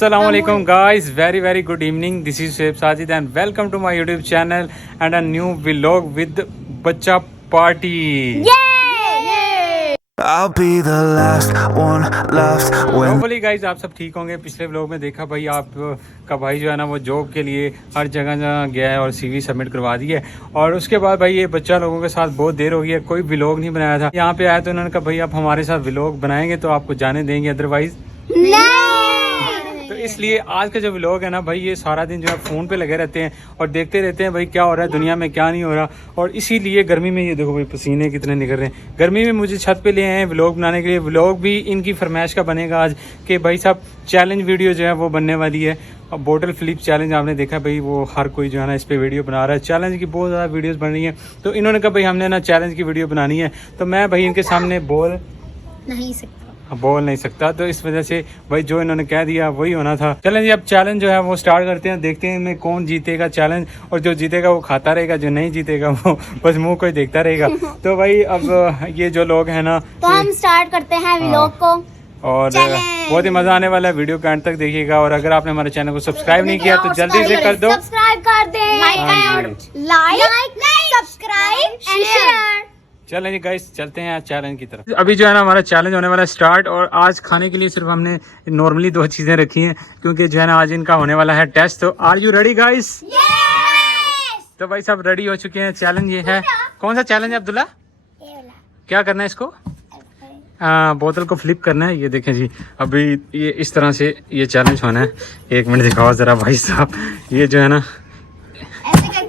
Assalamualaikum guys, very good evening. This is Shoaib Sajid and welcome to my YouTube channel and a new vlog with Bacha Party. I'll be the last one left when Hopefully guys आप सब ठीक होंगे। पिछले vlog में देखा भाई आप का भाई जो है ना वो जॉब के लिए हर जगह गया है और CV सबमिट करवा दी है। और उसके बाद भाई ये बच्चा लोगों के साथ बहुत देर हो गई है, कोई व्लॉग नहीं बनाया था। यहाँ पे आया तो उन्होंने कहा भाई आप हमारे साथ व्लॉग बनाएंगे तो आपको जाने देंगे, अदरवाइज तो इसलिए आज का जो व्लॉग है ना भाई ये सारा दिन जो है फ़ोन पे लगे रहते हैं और देखते रहते हैं भाई क्या हो रहा है दुनिया में, क्या नहीं हो रहा। और इसीलिए गर्मी में ये देखो भाई पसीने कितने निकल रहे हैं। गर्मी में मुझे छत पे ले आए हैं व्लॉग बनाने के लिए। व्लॉग भी इनकी फरमाइश का बनेगा आज कि भाई साहब चैलेंज वीडियो जो है वो बनने वाली है। अब बोतल फ्लिप चैलेंज आपने देखा भाई वो हर कोई जो है ना इस पर वीडियो बना रहा है। चैलेंज की बहुत ज़्यादा वीडियोज़ बन रही हैं तो इन्होंने कहा भाई हमने ना चैलेंज की वीडियो बनानी है। तो मैं भाई इनके सामने बोल नहीं सकता तो इस वजह से भाई जो इन्होंने कह दिया वही होना था। चलें जी अब चैलेंज जो है वो स्टार्ट करते हैं, देखते हैं इनमें कौन जीतेगा चैलेंज। और जो जीतेगा वो खाता रहेगा, जो नहीं जीतेगा वो बस मुंह को ही देखता रहेगा। तो भाई अब ये जो लोग हैं ना तो हम स्टार्ट करते हैं व्लॉग को और बहुत ही मजा आने वाला है। वीडियो के अंत तक देखिएगा और अगर आपने हमारे चैनल को सब्सक्राइब नहीं किया तो जल्दी से कर दो, सब्सक्राइब कर दें, लाइक सब्सक्राइब शेयर। चलें जी गाइस चलते हैं चैलेंज की तरफ। अभी जो है ना हमारा चैलेंज होने वाला है स्टार्ट। और आज खाने के लिए सिर्फ हमने नॉर्मली 2 चीज़ें रखी हैं क्योंकि जो है ना आज इनका होने वाला है टेस्ट। तो आर यू रेडी गाइस? तो भाई सब रेडी हो चुके हैं। चैलेंज ये है, कौन सा चैलेंज है अब्दुल्ला? क्या करना है इसको? बोतल को फ्लिप करना है। ये देखें जी अभी ये इस तरह से ये चैलेंज होना है। 1 मिनट दिखाओ ज़रा भाई साहब। ये जो है ना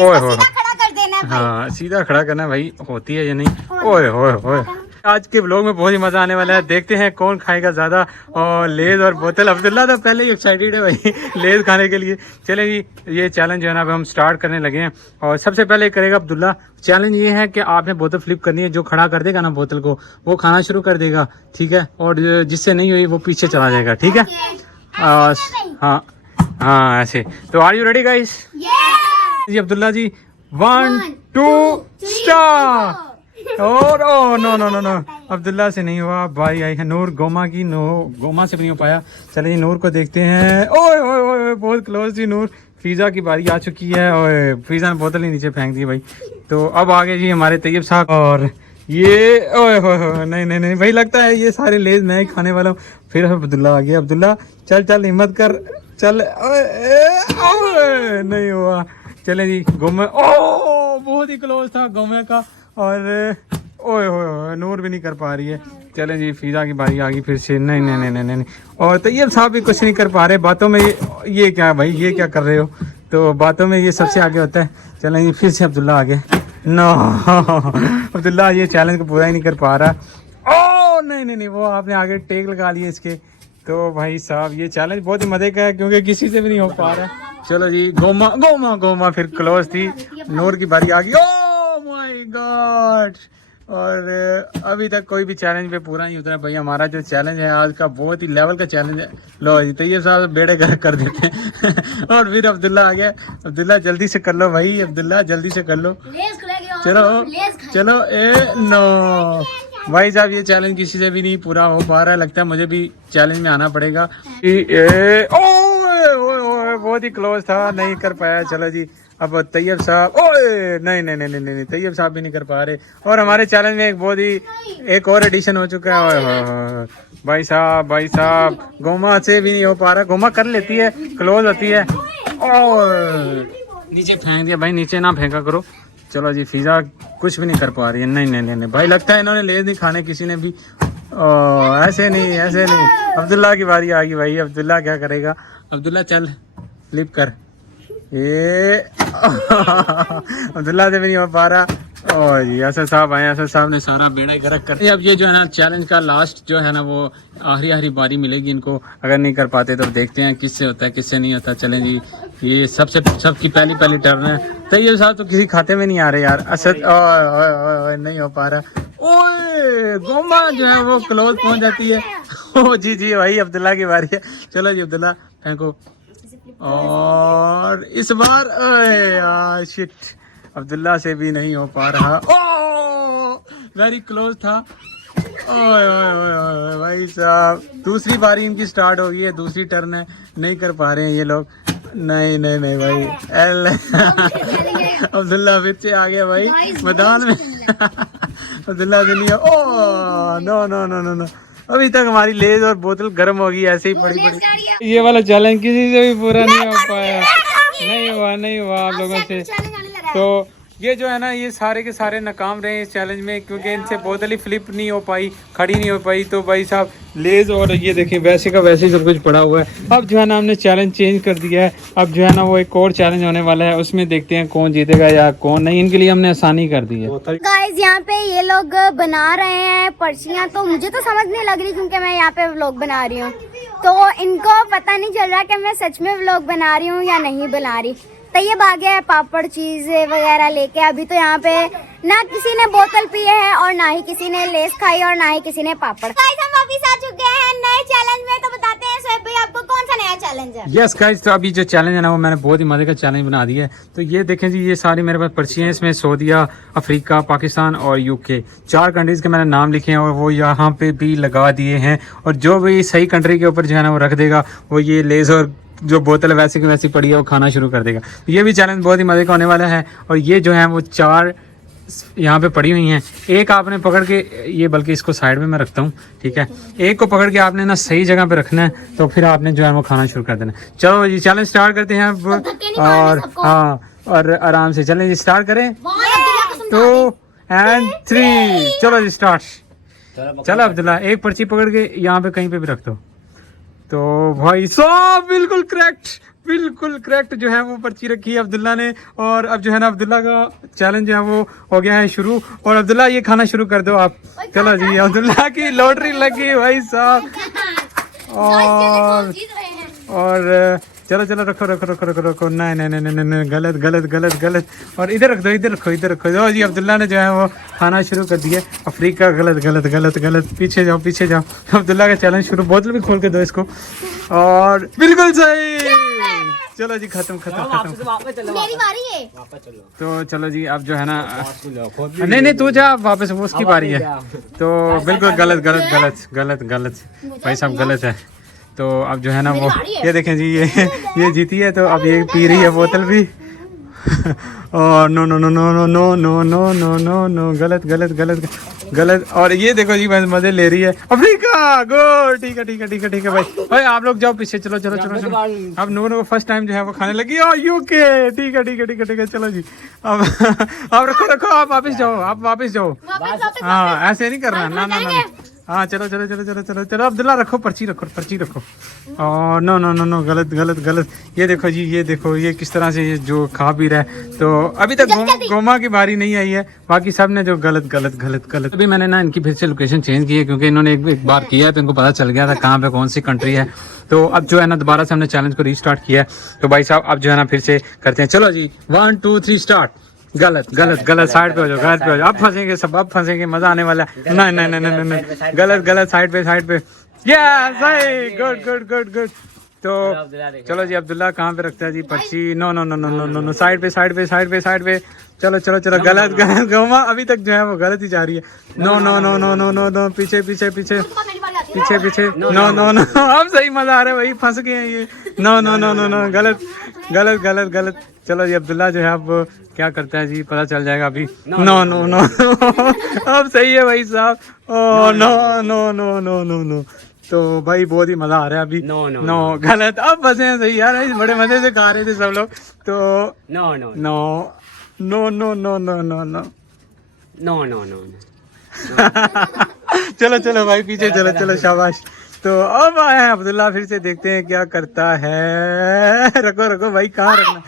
ओए हो हाँ सीधा खड़ा करना भाई, होती है या नहीं? ओए होए होए। आज के व्लॉग में बहुत ही मजा आने वाला है। देखते हैं कौन खाएगा ज्यादा। और लेज और बोतल, अब्दुल्ला तो पहले ही एक्साइटेड है भाई लेज खाने के लिए। चले जी ये चैलेंज जो है ना अब हम स्टार्ट करने लगे हैं और सबसे पहले करेगा अब्दुल्ला। चैलेंज ये है कि आपने बोतल फ्लिप करनी है, जो खड़ा कर देगा ना बोतल को वो खाना शुरू कर देगा, ठीक है? और जिससे नहीं हुई वो पीछे चला जाएगा, ठीक है? हाँ ऐसे। तो आर यू रेडी गाइस? जी अब्दुल्ला जी 1 2 स्टार्ट। और ओ नो अब्दुल्ला से नहीं हुआ भाई। आई है नूर गोमा की, गोमा से भी नहीं हो पाया। चले जी नूर को देखते हैं। ओए ओए ओए बहुत क्लोज थी नूर। फिजा की बारी आ चुकी है और फिजा ने बोतल ही नीचे फेंक दी भाई। तो अब आगे जी हमारे तैयब साहब और ये ओए हो नहीं भाई लगता है ये सारे लेज मैं ही खाने वाला हूँ। फिर अब्दुल्ला आ गया। अब्दुल्ला चल हिम्मत कर चल। नहीं हुआ। चले जी गोमे, ओ बहुत ही क्लोज था गोमे का। और ओए होए नूर भी नहीं कर पा रही है। चले जी फिजा की बारी आ गई फिर से। नहीं। और तैयब साहब भी कुछ नहीं कर पा रहे बातों में। ये क्या भाई, ये क्या कर रहे हो? तो बातों में ये सबसे आगे होता है। चलें जी फिर से अब्दुल्ला आ गया। नो अब्दुल्ला ये चैलेंज को पूरा ही नहीं कर पा रहा। ओ नहीं वो आपने आगे टेक लगा लिए इसके। तो भाई साहब ये चैलेंज बहुत ही मजे का है क्योंकि किसी से भी नहीं हो पा रहा। चलो जी गोमा फिर क्लोज थी। नूर की बारी आ गई। Oh my God. और अभी तक कोई भी चैलेंज पे पूरा नहीं उतरा भाई। हमारा जो चैलेंज है आज का बहुत ही लेवल का चैलेंज है। लो जी तो ये साहब बेड़े गर्क कर देते हैं और फिर अब्दुल्ला आ गया। अब्दुल्ला जल्दी से कर लो भाई, अब्दुल्ला जल्दी से कर लो। चलो नो भाई साहब ये चैलेंज किसी से भी नहीं पूरा हो पा रहा है। लगता है मुझे भी चैलेंज में आना पड़ेगा। बहुत ही क्लोज था, नहीं कर पाया। चलो जी अब तैयब साहब। ओए नहीं तैयब साहब भी नहीं कर पा रहे। और हमारे चैलेंज में एक बहुत ही एक और एडिशन हो चुका है। भाई साहब गोमा से भी नहीं हो पा रहा। गोमा कर लेती है, क्लोज होती है। और नीचे फेंक दिया भाई, नीचे ना फेंका करो। चलो जी फिजा कुछ भी नहीं कर पा रही है। नहीं भाई लगता है इन्होंने लेज नहीं खाने किसी ने भी। ऐसे नहीं अब्दुल्ला की बारी आ गई भाई। अब्दुल्ला क्या करेगा? अब्दुल्ला चल फ्लिप कर। ये अब्दुल्ला से भी नहीं हो पा रहा। और जी असद साहब आए। असद साहब ने सारा बेड़ा गर्क कर दिया। अब ये जो है ना चैलेंज का लास्ट जो है ना वो आखिरी बारी मिलेगी इनको। अगर नहीं कर पाते तो देखते हैं किससे होता है किससे नहीं होता। चलें जी ये सबकी पहली टर्न है। तैयब साहब तो किसी खाते में नहीं आ रहे यार। असद नहीं हो पा रहा। ओए गोमा जो है वो क्लोज पहुंच जाती है। ओ जी भाई अब्दुल्ला की बारी है। चलो जी अब्दुल्ला फेंको। और इस बार शिट अब्दुल्ला से भी नहीं हो पा रहा। ओ वेरी क्लोज था। ओए ओए ओए ओए भाई साहब, दूसरी बारी इनकी स्टार्ट हो गई है, दूसरी टर्न है, नहीं कर पा रहे हैं ये लोग। नहीं नहीं नहीं भाई, अब्दुल्ला फिर से आ गया भाई मैदान में। अब्दुल्ला से नहीं, oh no no no no no, अभी तक हमारी लेज और बोतल गर्म हो गई ऐसे ही पड़ी पड़ी। ये वाला चैलेंज किसी से भी पूरा नहीं हो पाया, नहीं हुआ आप लोगों से। तो ये जो है ना, ये सारे के सारे नाकाम रहे इस चैलेंज में, क्योंकि इनसे बोतल ही फ्लिप नहीं हो पाई, खड़ी नहीं हो पाई। तो भाई साहब लेज और ये देखें वैसे का वैसे ही सब कुछ पड़ा हुआ है। अब जो है ना हमने चैलेंज चेंज कर दिया है, अब जो है ना वो एक और चैलेंज होने वाला है, उसमें देखते हैं कौन जीतेगा या कौन नहीं। इनके लिए हमने आसानी कर दी है। गाइस यहाँ पे ये लोग बना रहे हैं पर्चियाँ, तो मुझे तो समझ नहीं लग रही क्योंकि मैं यहाँ पे व्लॉग बना रही हूँ, तो इनको पता नहीं चल रहा कि मैं सच में व्लॉग बना रही हूँ या नहीं बना रही। तैयब आ गया है पापड़ चीज वगैरह लेके। अभी तो यहाँ पे ना किसी ने बोतल पी है और ना ही किसी ने लेस खाई और ना ही किसी ने पापड़। गाइस हम वापस आ चुके हैं नए चैलेंज में, तो बताते हैं सोहेब भाई आपको कौन सा नया चैलेंज है। यस गाइस, तो अभी जो चैलेंज है ना वो मैंने बहुत ही मजे का चैलेंज बना दिया है। तो ये देखें जी, ये सारी मेरे पास पर्ची हैं, इसमें सऊदीया, अफ्रीका, पाकिस्तान और यूके, 4 कंट्रीज के मैंने नाम लिखे हैं और वो यहाँ पे भी लगा दिए हैं। और जो भी सही कंट्री के ऊपर जो है ना वो रख देगा, वो ये लेज और जो बोतल वैसी की वैसी पड़ी है वो खाना शुरू कर देगा। ये भी चैलेंज बहुत ही मजे का होने वाला है। और ये जो है वो 4 यहाँ पे पड़ी हुई हैं, एक आपने पकड़ के, ये बल्कि इसको साइड में मैं रखता हूँ, ठीक है, एक को पकड़ के आपने ना सही जगह पे रखना है, तो फिर आपने जो है वो खाना शुरू कर देना है। चलो जी चैलेंज स्टार्ट करते हैं अब। और हाँ, और आराम से चलें जी, स्टार्ट करें 2 and 3, चलो जी स्टार्ट। चलो अब्दुल्ला, एक पर्ची पकड़ के यहाँ पे कहीं पे भी रख दो। तो भाई साहब बिल्कुल करेक्ट जो है वो पर्ची रखी है अब्दुल्ला ने। और अब जो है ना अब्दुल्ला का चैलेंज जो है वो हो गया है शुरू। और अब्दुल्ला ये खाना शुरू कर दो आप। चलो जी, अब्दुल्ला की लॉटरी लगी भाई साहब। और चलो रखो। नहीं, गलत। और इधर रख दो। ओ जी, अब्दुल्ला ने जो है वो खाना शुरू कर दिया। अफ्रीका, गलत। पीछे जाओ। अब्दुल्ला का चैलेंज शुरू। बोतल भी खोल के दो इसको। और बिल्कुल सही। चलो जी, खत्म। मेरी बारी है। तो चलो जी, अब जो है ना, नहीं तू जा वापस, वो उसकी बारी है। तो बिल्कुल गलत भाई साहब, गलत है। तो अब जो है ना वो, ये देखें जी, ये जीती है, तो अब ये पी रही है बोतल भी। और नो, गलत। और ये देखो जी, बस मजे ले रही है। अफ्रीका गो, ठीक है भाई आप लोग जाओ पीछे। चलो। अब नूर को फर्स्ट टाइम जो है वो खाने लगी। और यूके, ठीक है। चलो जी, अब रखो, आप वापस जाओ। हाँ, ऐसे नहीं करना, ना। हाँ, चलो। अब्दुल्ला रखो, पर्ची रखो। और नो, गलत। ये देखो, ये किस तरह से ये जो खा पी रहा है। तो अभी तक गोमा की बारी नहीं आई है, बाकी सब ने जो गलत। अभी मैंने ना इनकी फिर से लोकेशन चेंज की है, क्योंकि इन्होंने एक बार किया है तो इनको पता चल गया था कहाँ पे कौन सी कंट्री है। तो अब जो है ना दोबारा से हमने चैलेंज को रीस्टार्ट किया है। तो भाई साहब अब जो है ना फिर से करते हैं। चलो जी, 1 2 3 स्टार्ट। गलत। साइड पे हो जाओ। अब फंसेंगे सब, मजा आने वाला है। नहीं, गलत। साइड पे। यस, सही, गुड। तो चलो जी, अब्दुल्ला कहाँ पे रखता है जी पर्ची? नो, साइड पे। चलो, गलत। गोमा अभी तक जो है वो गलत ही जा रही है। नो, पीछे। नो, अब सही मजा आ रहा है भाई, फंस गए हैं ये। नो, गलत। चलो जी, अब्दुल्ला जो है अब क्या करता है जी, पता चल जाएगा अभी। नो। अब सही है भाई साहब। Oh no. तो भाई बहुत ही मजा आ रहा है अभी। नो, गलत। अब फंसे हैं सही यार, बड़े मजे से खा रहे थे सब लोग। तो नो। चलो भाई, पीछे चलो, शाबाश। तो अब आए अब्दुल्ला, फिर से देखते हैं क्या करता है। रखो भाई, कहाँ रखना,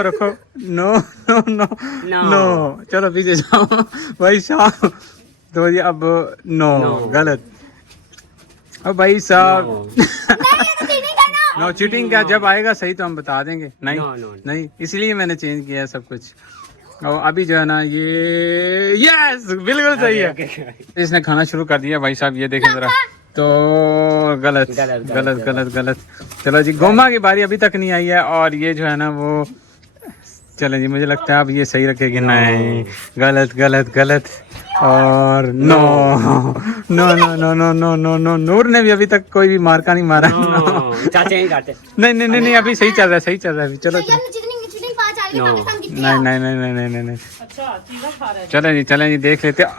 रखो। नो। चलो पीछे जाओ भाई साहब। तो ये अब नो, गलत। अब भाई साहब नो चीटिंग क्या, जब आएगा सही तो हम बता देंगे। नहीं, इसलिए मैंने चेंज किया सब कुछ। और अभी जो है ना ये, यस, बिल्कुल सही है। इसने खाना शुरू कर दिया भाई साहब, ये देखें जरा। तो गलत। चलो जी, गोमा की बारी अभी तक नहीं आई है। और ये जो है ना वो, चलो जी, मुझे लगता है अब ये सही रखेगी। नहीं, गलत। और no no no no no no no no Noor ने भी अभी तक कोई भी मार्का नहीं मारा। चाचे नहीं जाते। नहीं नहीं नहीं नहीं अभी सही चल रहा है, सही चल रहा है अभी। चलो चलो। नो। नहीं नहीं नहीं नहीं नहीं नहीं नहीं चलें जी देख लेते हैं।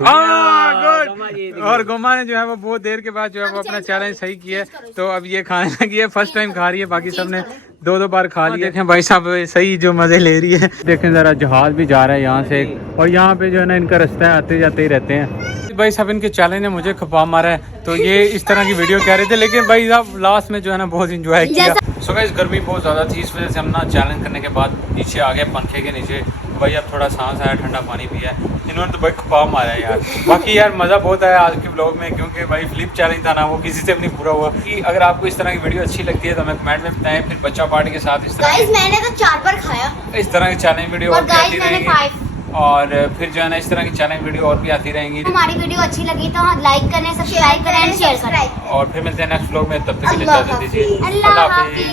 गुड। और गोमा ने जो है वो बहुत देर के बाद जो है वो अपना चैलेंज सही किया है, तो अब ये खाने लगी है, फर्स्ट टाइम खा रही है, बाकी सब ने दो बार खा लिया। देखें भाई साहब सही जो मजे ले रही है। देखें जरा जहाज भी जा रहा है यहाँ से, और यहाँ पे जो है ना इनका रास्ता है, आते जाते ही रहते हैं। भाई साहब इनके चैलेंज ने मुझे खपा मारा है, तो ये इस तरह की वीडियो कह रहे थे, लेकिन भाई साहब लास्ट में जो है ना बहुत इंजॉय किया। सो गाइस गर्मी बहुत ज़्यादा थी, इस वजह से हम ना चैलेंज करने के बाद नीचे आ गए पंखे के नीचे। भाई अब थोड़ा सांस आया, ठंडा पानी पिया है। इन्होंने तो भाई खपा मारा है यार। बाकी यार मज़ा बहुत आया आज के ब्लॉग में, क्योंकि भाई फ्लिप चैलेंज था ना वो किसी से भी नहीं पूरा हुआ। कि अगर आपको इस तरह की वीडियो अच्छी लगती है तो हमें कमेंट में बताएं। फिर बच्चा पार्टी के साथ इस तरह मैंने तो 4 बार खाया इस तरह की चैलेंज वीडियो और भी आती रहेंगी, और फिर जो है ना इस तरह की चैलेंज वीडियो और भी आती रहेंगी। हमारी वीडियो अच्छी लगी तो लाइक करें, सब्सक्राइब करें, शेयर करें। और फिर मिलते हैं नेक्स्ट ब्लॉग में, तब तक के लिए इजाज़त दीजिए। अल्लाह हाफिज़।